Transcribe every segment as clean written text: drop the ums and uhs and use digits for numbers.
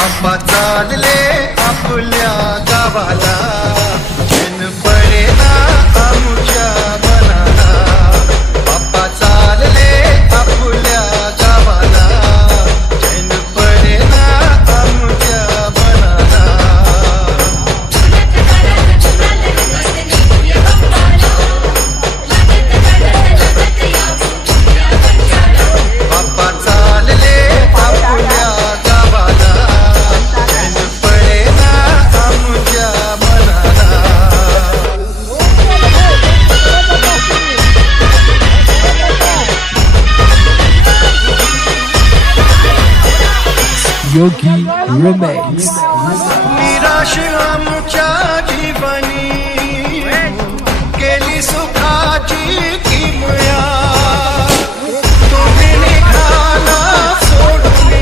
बाप्पा चालले आपल्या गावाला, जन पडेना आमच्या मनाला. बाप्पा चालले आपल्या गावाला, जन पडेना आमच्या मनाला. बाप्पा चालले आपल्या गावाला, जन पडेना आमच्या मनाला. Yogi Remix. निराश आमच्या जीवनी केली सुखाची किमया. तुम्ही निघाला सोडून,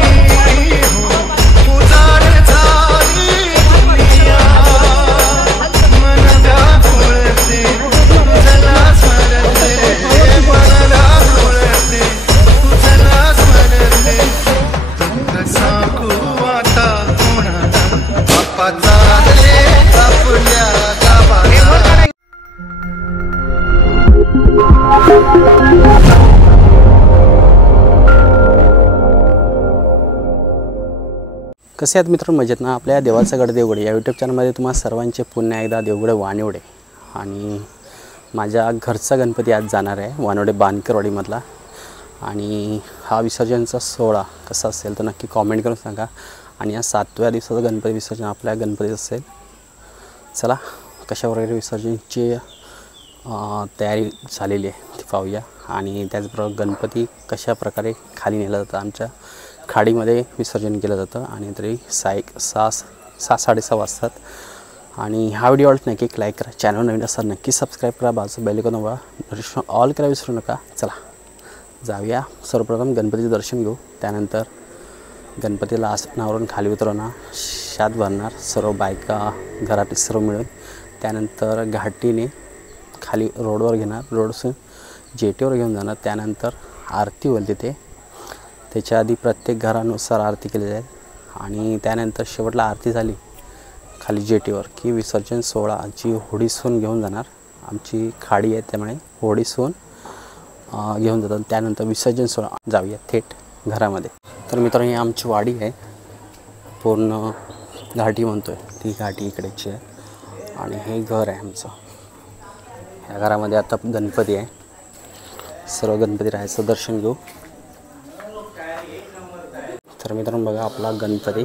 उजाड झाली दुनिया. मन व्याकुळते तुझला स्मरते, मन व्याकुळते तुझला स्मरते. सांगू आता कोणाला, बाप्पा चालले आपल्या गावाला. कसे आहेत मित्र, मजेत ना. आपल्या देवाचा गड देवगड या यूट्यूब चॅनलमध्ये तुम्हाला सर्वांचे पुन्हा एकदा देवगड वानिवडे. आणि माझ्या घरचा गणपती आज जाणार आहे वानिवडे बानकरवाडीमधला. आणि हा विसर्जनचा सोहळा कसा असेल तर नक्की कॉमेंट करून सांगा. आणि या 7व्या दिवसाचं गणपती विसर्जन आपल्या गणपतीचं असेल. चला कशा प्रकारे विसर्जनची तयारी झालेली आहे ती पाहूया. आणि त्याचबरोबर गणपती कशा प्रकारे खाली नेला जातं, आमच्या खाडीमध्ये विसर्जन केलं जातं. आणि तरी 6-6:30 वाजतात. आणि हा व्हिडिओ आवडत नक्की एक लाईक करा, चॅनल नवीन असाल नक्की सबस्क्राईब करा, बाजूचं बेल आयकॉन दाबा, नोटिफिकेशन ऑल करा विसरू नका. चला जाऊया. सर्वप्रथम गणपतीचं दर्शन घेऊ, त्यानंतर गणपतीला आसनावरून खाली उतरवणार, शाद भरणार सर्व बायका घरातील सर्व मिळून. त्यानंतर घाटीने खाली रोडवर घेणार, रोडसून जेटीवर घेऊन जाणार. त्यानंतर आरती होईल तिथे. त्याच्या आधी प्रत्येक घरानुसार आरती केली जाईल. आणि त्यानंतर शेवटला आरती झाली खाली जेटीवर की विसर्जन सोहळाची होडीसून घेऊन जाणार. आमची खाडी आहे त्यामुळे होडीसून घेऊन जातात. त्यानंतर विसर्जन सोहळा. जाऊया थेट घरामध्ये. तर मित्रांनो ही आमची वाडी आहे, पूर्ण घाटी म्हणतो आहे ती घाटी इकडेची आहे. आणि हे घर आहे आमचं. ह्या घरामध्ये आता गणपती आहे. सर्व गणपती राहायचं दर्शन घेऊ. तर मित्रांनो बघा आपला गणपती.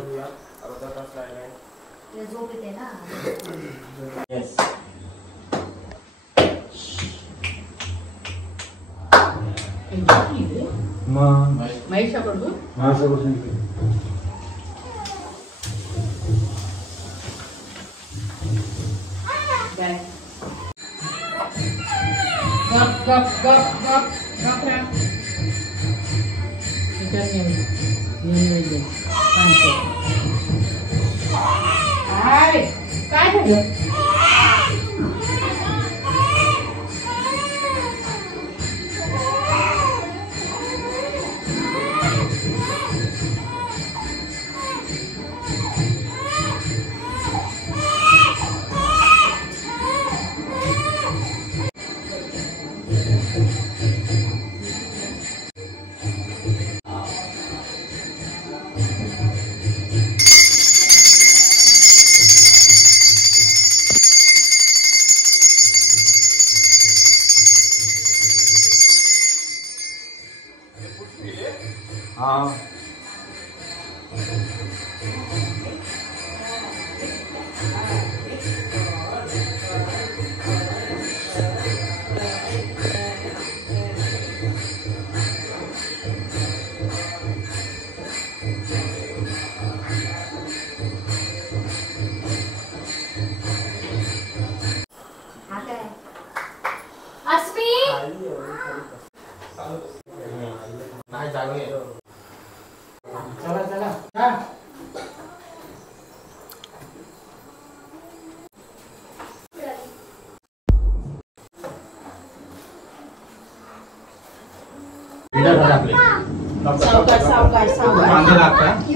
सावकाश सावकाश सावकाश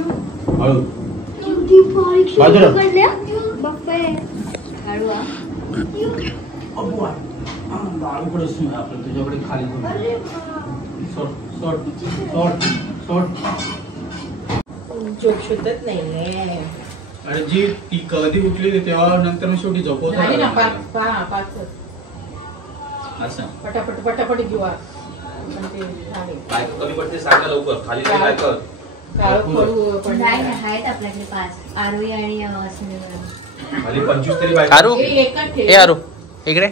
किती बारीक बाजूला. पडल्या बाप्पे काढू हा. आपण तुझ्याकडे खाली झोप शुद्धच नाहीये. अरे जी ती कधी उठली तेव्हा नंतर मग शेवटी झोपवत झाली ना पाच असं पटापट पटापट घेऊ आज. पण ते झाले. कमी पडते सांगा लवकर खाली काय कर काळं पडू पण नाही नाही, आहेत आपल्याकडे 5 आरोही आणि सुनील. खाली 25 तरी बायका. आरू एकच ठेव. ए आरू इकडे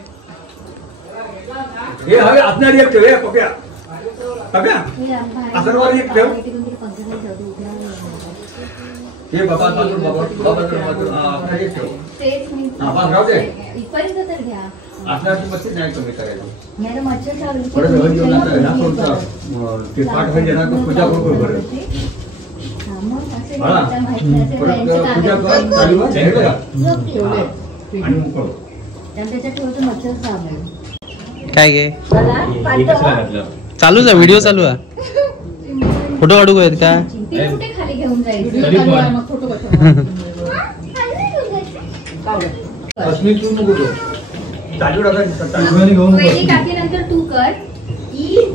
हे हवे आपणारी एक ठेव हे पप्या पप्या हे बाहेर- असं वर एक ठेव. तिकडून तरी पंखाखाली ठेवतो, उघडा नाही. हे बाबा बाजू आपणारी एक ठेव. तेच मी हा, बस राहू दे. इथपर्यंत तर घ्या. आपणाची मस्ती नाही कमी करायला नाही तर मच्छर चावली. परत घर घेऊन आता ना थोडंसं, ते पाठ म्हणजे ना तो पूजा करून बरं हा, मग असं बाळा, नाही, माहिती नसेल, परत त्यांचं पूजा कागद कर चालू आहे, ठेवलं का? ठेवलंय. आणि मोकळं. आणि त्याच्यात ठेवतो मच्छर चावलाय. काय गे मला हे कसला घातलं? चालूच आहे व्हिडिओ चालू आहे फोटो काढू का का ती कुठे खाली घेऊन जायचं? व्हिडिओ तरी चालू पण. आहे, मग फोटो कशाला? अस्मी तू नको तो. चालू राहा, चालू घेऊन वहिनी काकी नंतर तू कर,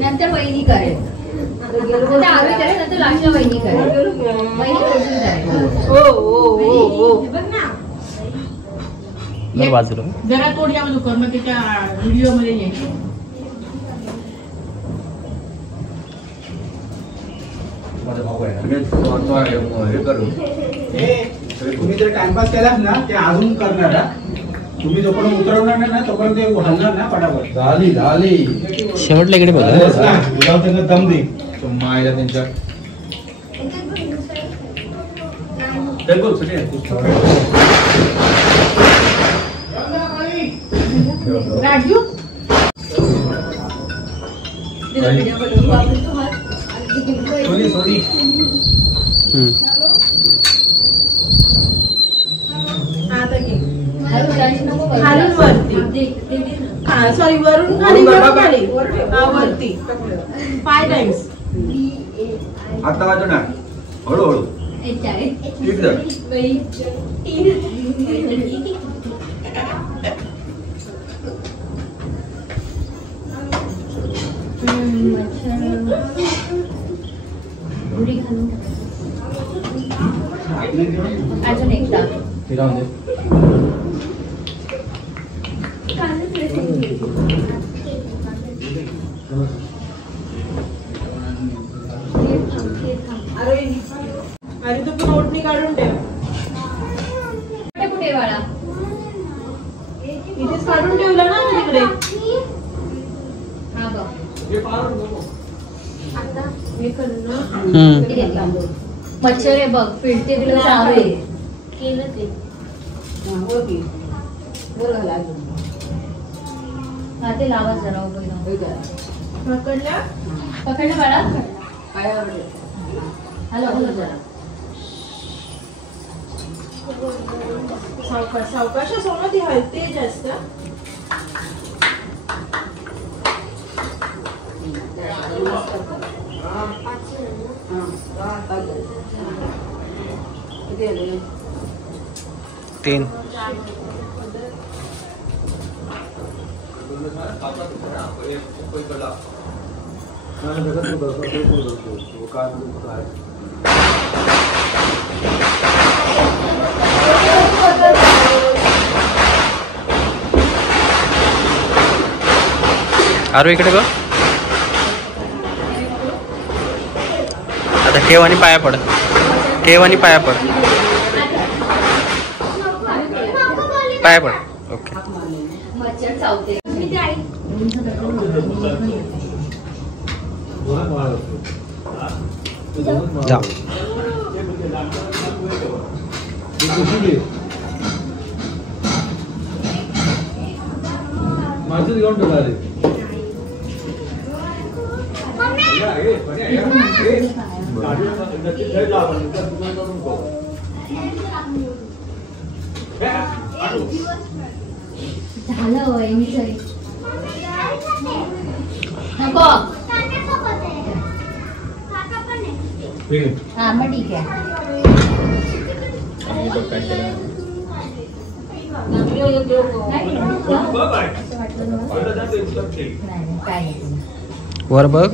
नंतर वहिनी करेल, नंतर आम्ही करेल, नंतर लास्टला वहिनी करेल. वहिनी पोचून जाईल. बरं बाजूला जरा तोड या कर मग त्याच्या व्हिडिओ मध्ये ये. माझा भाऊ आहे ना, मी तो हे करू. तुम्ही जर टाइमपास केलात ना ते अजून करणार हा. तुम्ही जोपर्यंत उतरवणार नाही ना तोपर्यंत ते हलणार ना पटापट. झाली शेवटला इकडे बघ उद्या त्यांना दम दे तो मायला त्यांच्या चल बोल सुने राजू सोनी आता घे. खाली उडायची नको वरती. खालून वरती. दे. सॉरी वरून खाली वरून खाली हा वरती पाय टाइम्स. आता वाजव ना हळूहळू ठीक आहे. उडी घालून अजून एकदा. फिरावून दे. अरे तू पण ओढणी काढून ठेव. कुठे बाळा? इथेच काढून ठेवलं ना तिकडे. हा बघ. मच्छर आहे बघ, फिरते तिला चावे. केलं ते. हा ते लावा जरा उभं राहून. पकडल्या पकडलं बाळा? हॅलो जरा. सावकाश सावकाश सोनं ती हलते जास्त. तीन आरू इकडे बघ आता ठेव आणि पाया पड ठेव आणि पाया पड पाया पड ओके मच्छर चावते. जा माझं घेऊन ठेवला रे. झालं वहिनीचं. नको. हा मग ठीक आहे. वर बघ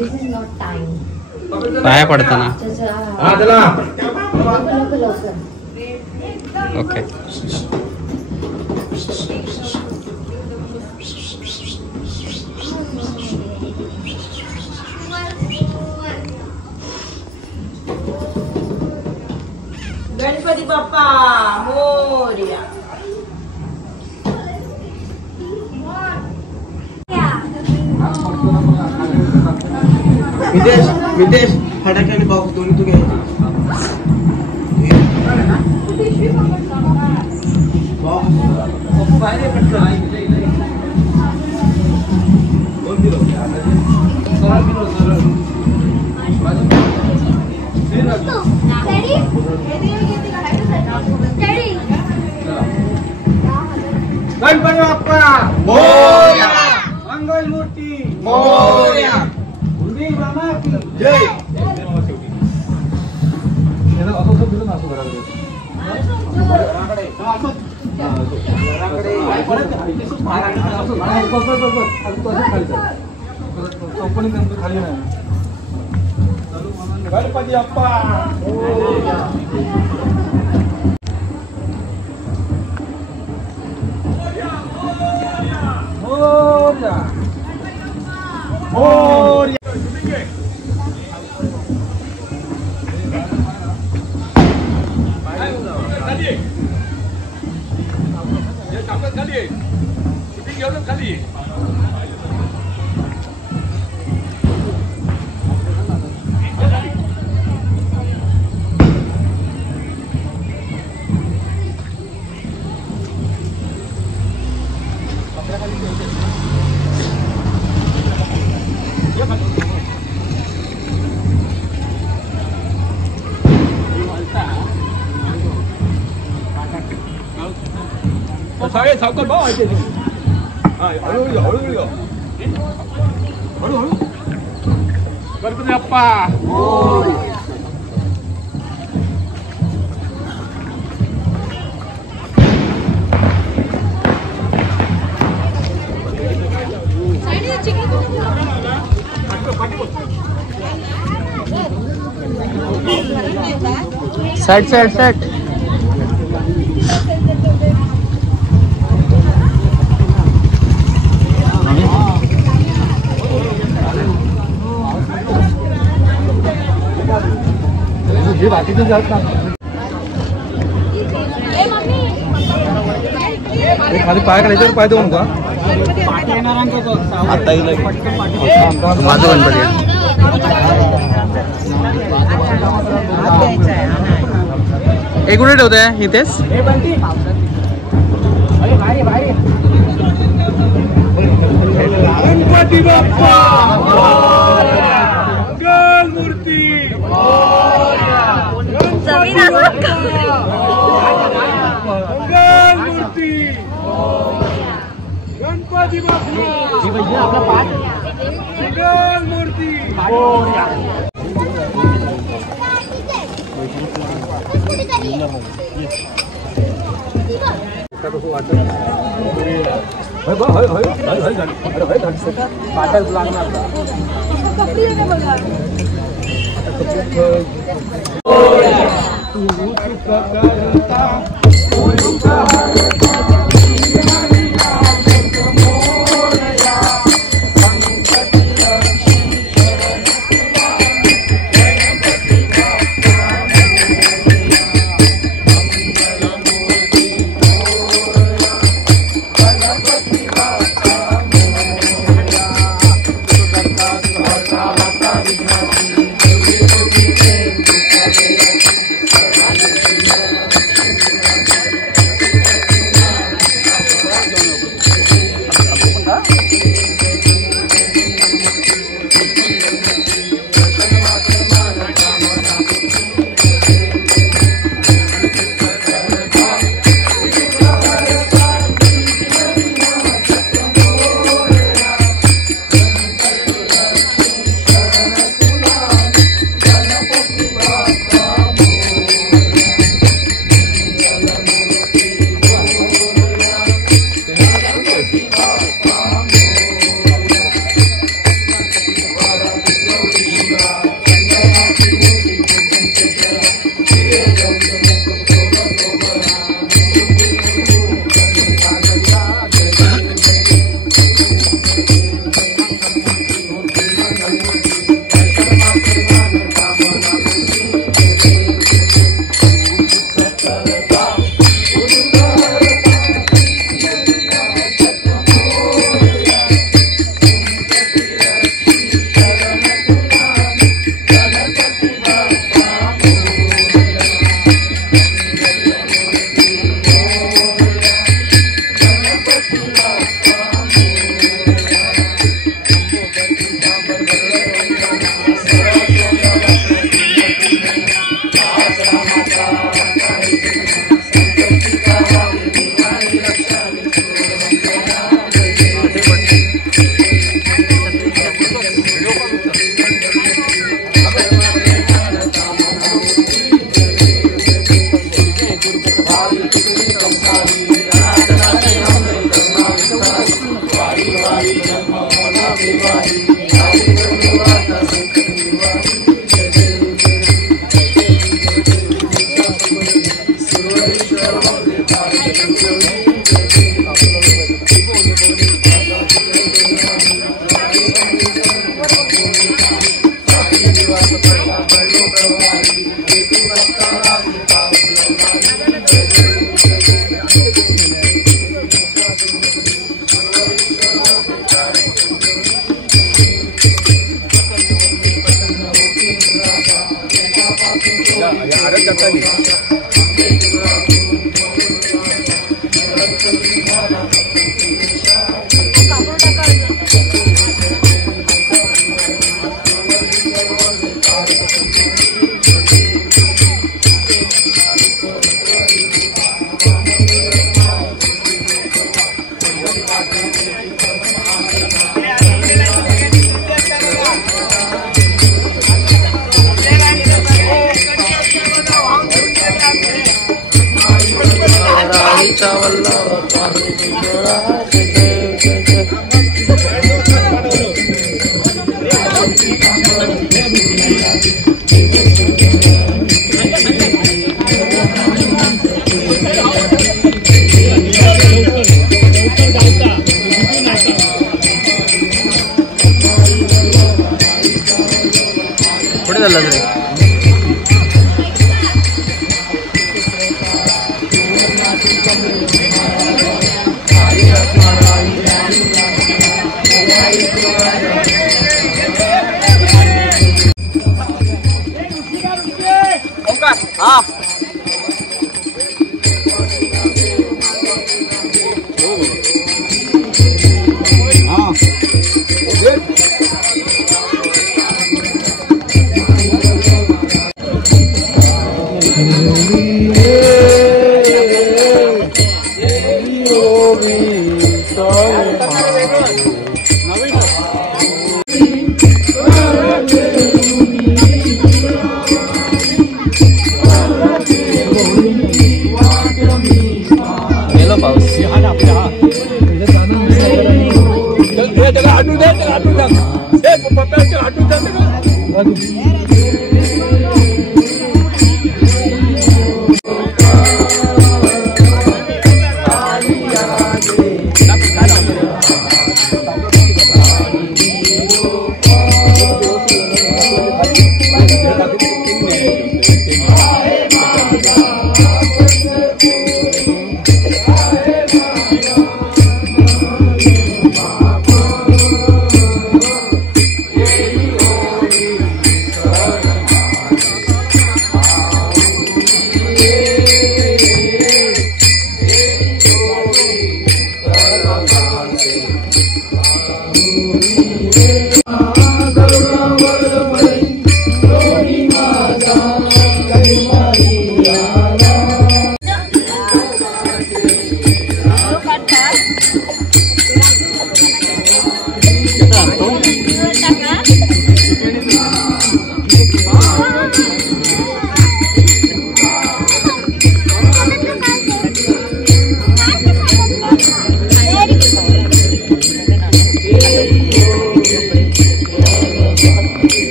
पाया पडताना. ओके गणपती बाप्पा मोरया. विदेश फटाक्याने बॉक्स दोन्ही तू घ्यायचे. गणपती बाप्पा मोरया. मंगल मूर्ती मोरया. गुरुदेव मामा की जय. Ganpati Bappa Morya. Morya. 잠깐 봐 이제. 얼굴이요. Ganpati Bappa side side side. खाली पाय करायचं पाय देऊन का आता माझं गणपती एक कुठे ठेवताय इथेच. गणपती बाप्पा मंगल मूर्ती मंगल मूर्ती गणपती बाप्पा मंगल मूर्ती. आमचा वल्लभ पुढे झालं रे. हाँ हाँ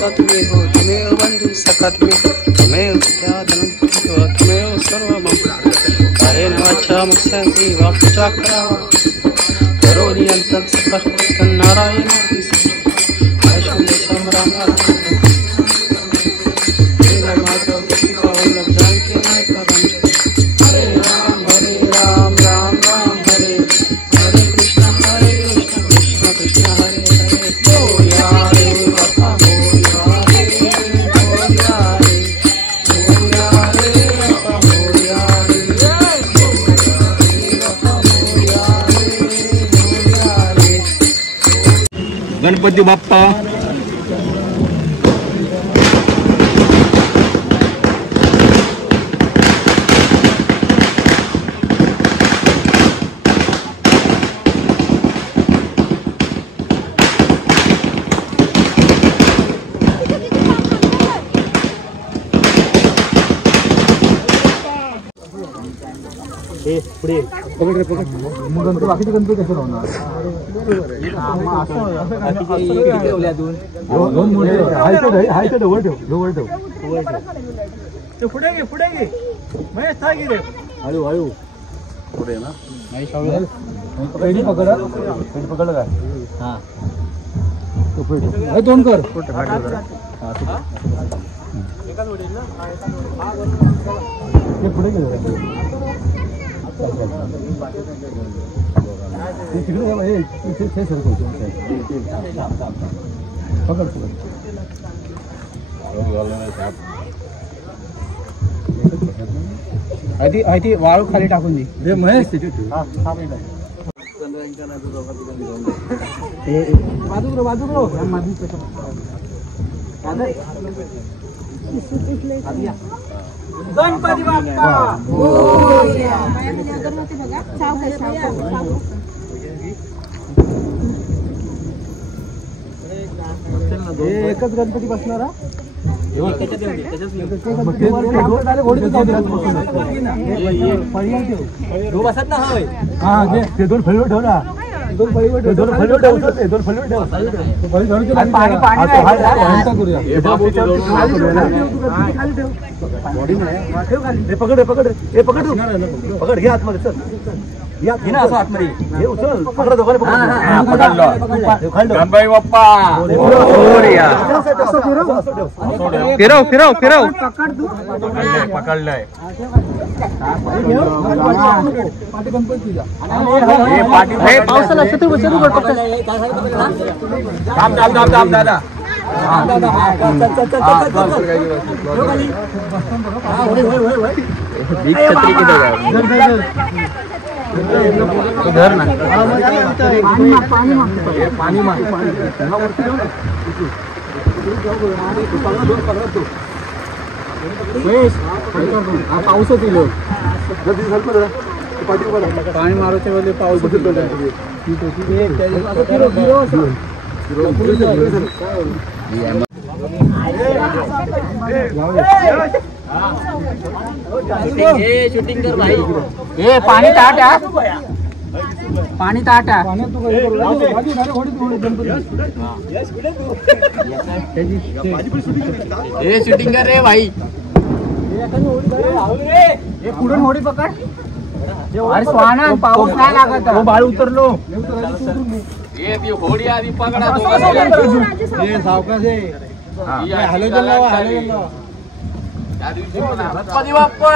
त्वमेव बन्धु सखा त्वमेव त्वमेव सर्वमं कारेण वाचा मुक्ष्यति वाक्चाक्रा करोति यन्तत्सकलं नारायणोऽपि आयुष्यं राम गणपती बाप्पा बाकीचे गणपती कसे राहणार पुढे घे महेश था गे हळू हळू पुढे ना पेडी पकड काय हा दोन कर पुढे गेलो ती वाळू खाली टाकून दे महेश गणपती बाप्पा एकच गणपती बसणार बसत ना हा ते दोन फळीवर ठेव ना दोन फळीवर ठेव दोन फळीवर ठेव पकड पकड हे पकड पकड घे आतमध्ये चल या घे ना असं आतमध्ये हे उचल पकड दोघांनी गणपती बाप्पा फिरव फिरव फिरव पकडलंय पावसाला दादा छत्री की धर ना पाणी पाऊसच येईल पाणी मारायच्या वेळी पाऊस शूटिंग कर भाई ये पानी ताट पानी ताट ये शूटिंग कर रे भाई ये पुढून होडी पकड अरे स्वाना पाऊस नाही लागत बाळ उतरलो ये ती होडी आधी पकडा ये सावकाश आहे हॅलोजन लावा हॅलोजन लावा गणपती बाप्पा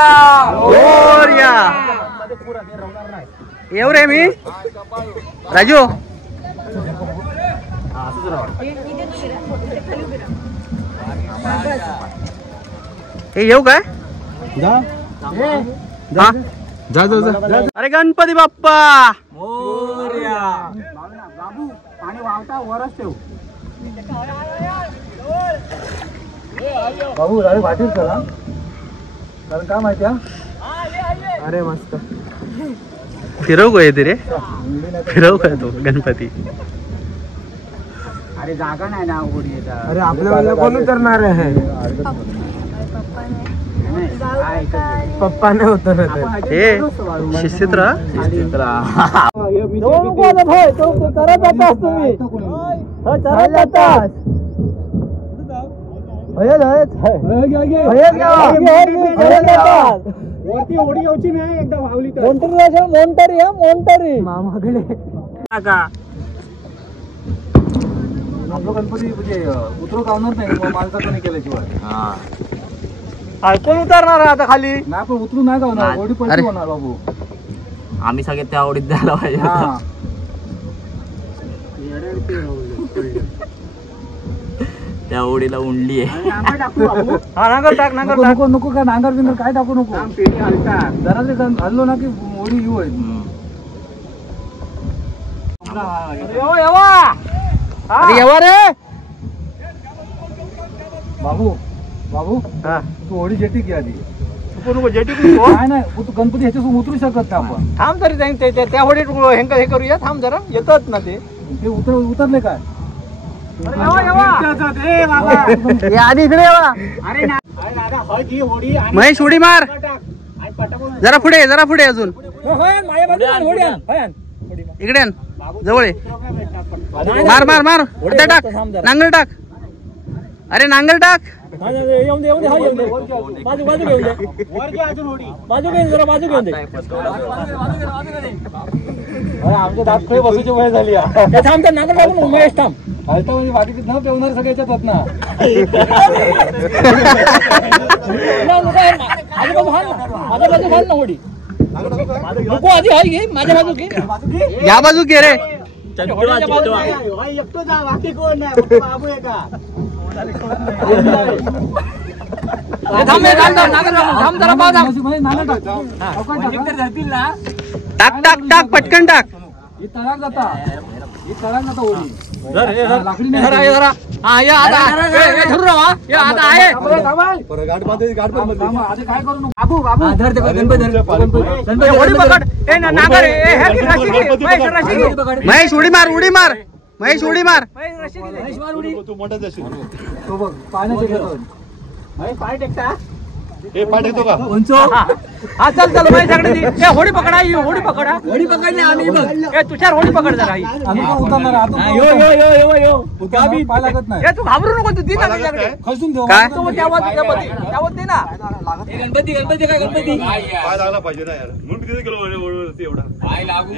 मोरया येऊ रे मी राजू हे येऊ काय जा अरे गणपती बाप्पा मोरया बाबू पाणी वाहता वरच ठेव बाबू अरे वाटेल चला कारण काय माहिती अरे मस्त फिरव गो येते रे फिरव काय तो गणपती अरे जागा नाही ना ओढी अरे आपल्याला कोण उतरणार आहे पप्पा नाही उतरत हे शिस्तीत राहा करत जातास तुम्ही वरती होडी यायची नाही एकदा वावली तर मोंटरी मामाकडे का आपलं गणपती म्हणजे उतरू कावणार नाही माणसाचं नाही केल्याशिवाय कोण उतरणार आता खाली नाही पण उतरू नाही गावणार होडी पलटी होणार बाबू आम्ही सगळे त्या आवडीत जायला पाहिजे त्या ओढीला उंडली आहे नांगर टाक नको नको का नांगर बिंगर काय टाकू नको जरा हल्लो ना की ओढी येऊ आहे रे बाबू बाबू तू ओढी जेटी की आधी जेटी नाही तू गणपती ह्याच्यासून उतरू शकत ना आपण थांब तरी जाईन त्या होडीत हे करूया थांब जरा येतात ना ते उतरले काय महेश उडी मार जरा पुढे अजून इकडे जवळ मार मार मार टाक नांगर टाक अरे नांगर टाक आमच्या दात खेळ बसूची वेळ झाली थांब नांगर टाकून उमेश थांब हलता म्हणजे वाटी न पेवणार सगळ्याच्यात होत ना नको आधी हाय घे माझ्या बाजू घे या बाजू घे रे एकटो जा बाकी कोण नाही बाबू आहे का टाक टाक टाक पटकन टाक तळाक जाता ओढी लाकडी काय करू नको महेश उडी मार महेश उडी मार तो बघ पाण्याचे पाय टेकता पाय टेकतो का हा चल माझ्याकडे होडी पकडा होडी पकडली आम्ही तुषार होडी पकड जरा पाय लागत नाही तू घाबरू नको तू दे ना खसून देऊ काय त्यावर दे ना गणपती काय गणपती पाय लागला पाहिजे ना यार म्हणून मी तिथे गेलो एवढा पाय लागू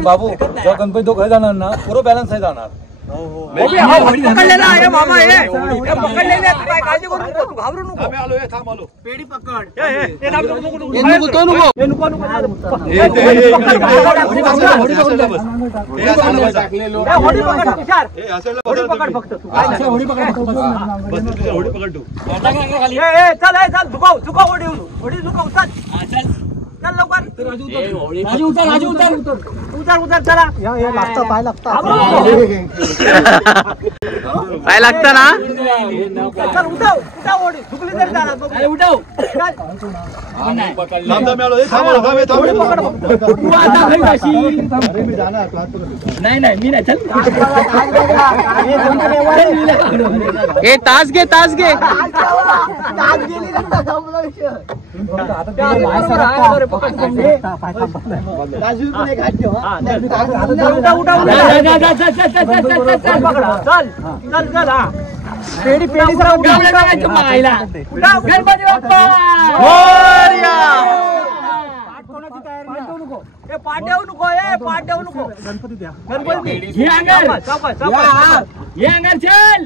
बाबू जेव्हा गणपती तो घरी जाणार ना पुरो बॅलन्स आहे जाणार पकडलेला आहे मामा पकडलेले काय काळजी करू नको तू घाबरू नको आलो थांब आलो पेढी पकड पाय लागता काय लागतं ना नाही मी नाही चल तास घे पेढी पाठवू नको गणपती द्या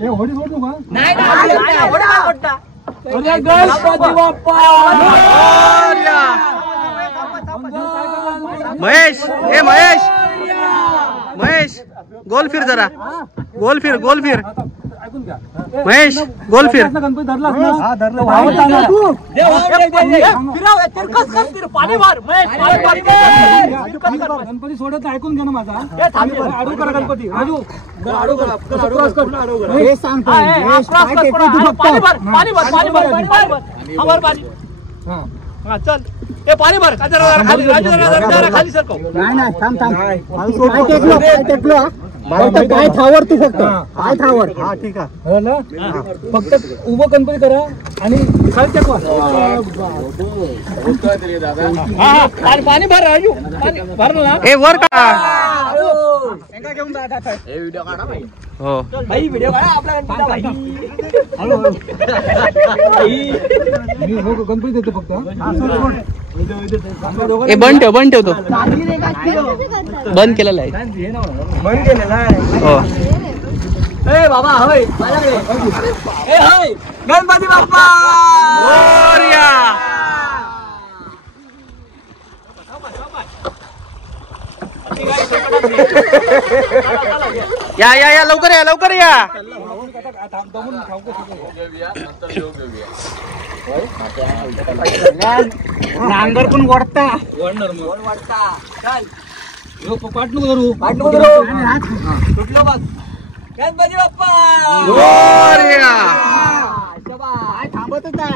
होडी सोडू का नाही महेश गोल फिर जरा गोल फिर महेश गोल फिर गणपती धरला गणपती सोडत ऐकून घे ना माझा आडू करा गणपती चल हे पाणी भर खाली सरकव पाय ठावर तू फक्त पाय ठावर हा ठीक आहे फक्त उभं गणपती करा आणि खाली टेकवा पाणी भर राजू भर ना हे वर का घेऊन जा हो भाई व्हिडिओ काढा आपला गणपतीचा भाई. गणपती देतो फक्त. ए बंद ठेवतो. बंद केलेला आहे. बंद केलेला आहे. हो ए बाबा होय माझ्याकडे. ए होय गणपती बाप्पा मोरया. या लवकर या. नांगर पण वाढता पाठ नको धरू सुटलो बघ. गणपती बाप्पा मोरया. थांबतच नाही.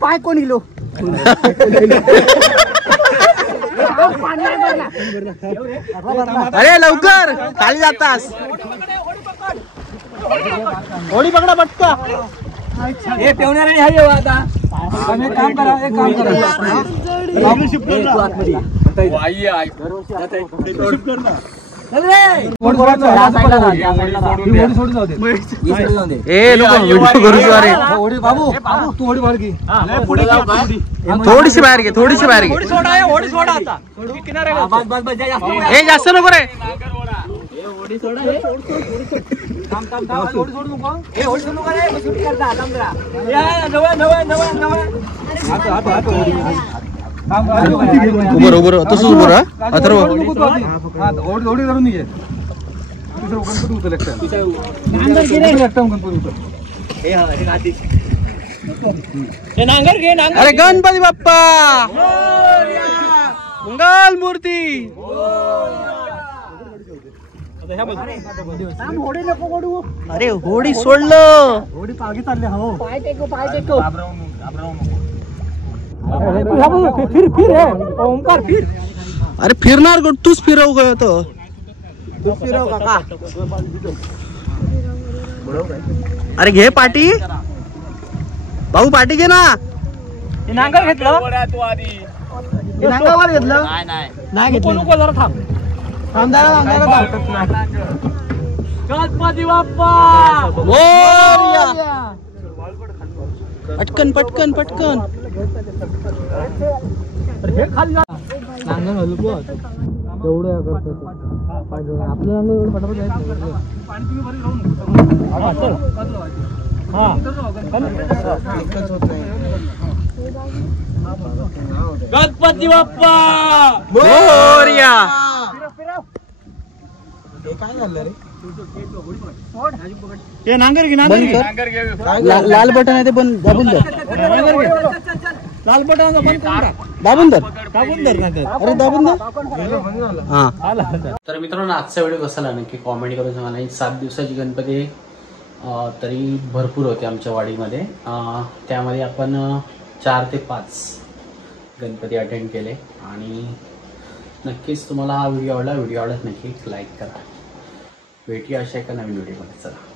पाय कोण इलो अरे लवकर खाली जातास. होडी पकडा पटका. हे पेवणार नाही आहे आता. एक काम करा थोडीशी बाहेर घे. हे जास्त नको रे. उभं तसंच उभं राहा. अथर्व होडी धरून निघे. गणपती उचल अरे गणपती बाप्पा मंगल मूर्ती. अरे होडी सोडलं. होडी पागी चालले. हो पाय टेको फिर ओंकार फिर. अरे फिरणार कोण? तूच फिरव गयो तो. फिरव काका. अरे घे पाटी. भाऊ पाटी घे ना. नांगर घेतलं. नांगावर घेतलं. नाही घेतलं. नको जरा थांब. गणपती बाप्पा मोरया. पटकन हे खाली नांगर हलको एवढं करतात आपलं नांगर एवढं फटाफट गणपती बाप्पा मोरया. काय झालं रे. हे नांगर घे. लाल बटन आहे ते पण दाबून धर. लाल बटन बंद करा. दाबून धर. अरे दाबून धर. हा. तर मित्रांनो आजचा व्हिडिओ कसा लागला नक्की कॉमेंट करून सांगा. नाही 7 दिवसाची गणपती तरी भरपूर होते आमच्या वाडीमध्ये. त्यामध्ये आपण 4 ते 5 गणपती अटेंड केले. आणि नक्कीच तुम्हाला हा व्हिडिओ आवडला. व्हिडिओ आवडत नक्की लाईक करा. भेटूया अशा एका नवीन व्हिडिओमध्ये. चला.